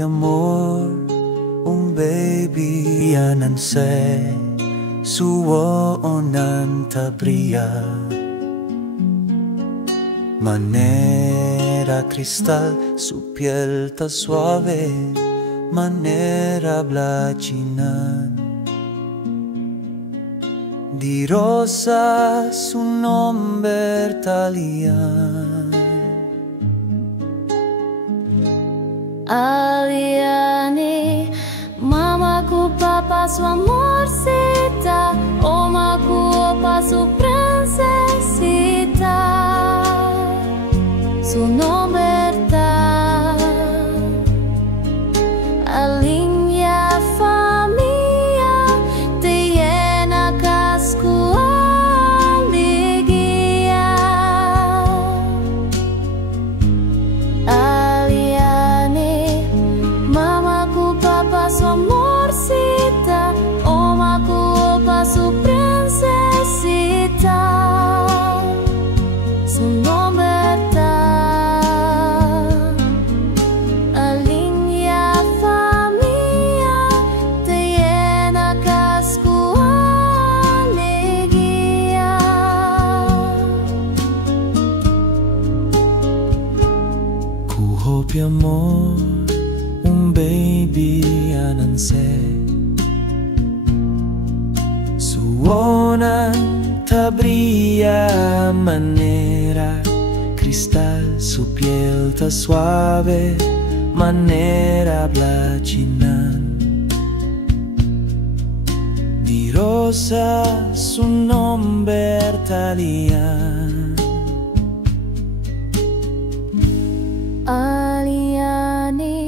amor, un baby nansé, suo tabria. Manera cristal, su piel ta suave, manera blacinan. Di rosa su nombre italiano. Aliani, mamaku papa su amorcita, omaku opa su princesita, su nomberta, alinea famiglia, te llena casco alegría. Su amorcita, omaku opa su princesita, su nomberta, alinea famiglia, te llena casco alegría. Kuho pi amor, un baby nansé, suonan brilla manera cristal, su piel ta suave, manera blacinan. Di rosa su nombre italiano. Aliani,